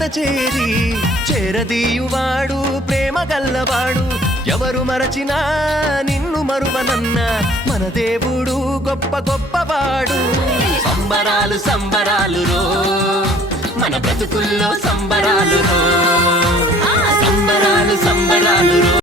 చెంత చేరి చేరదీయువాడు ప్రేమ గల్లవాడు ఎవరు మరచినా నిన్ను మరువనన్న మన దేవుడు గొప్ప గొప్పవాడు సంబరాలు సంబరాలు రో మన బ్రతుకుల్లో సంబరాలు రో సంబరాలు సంబరాలు రో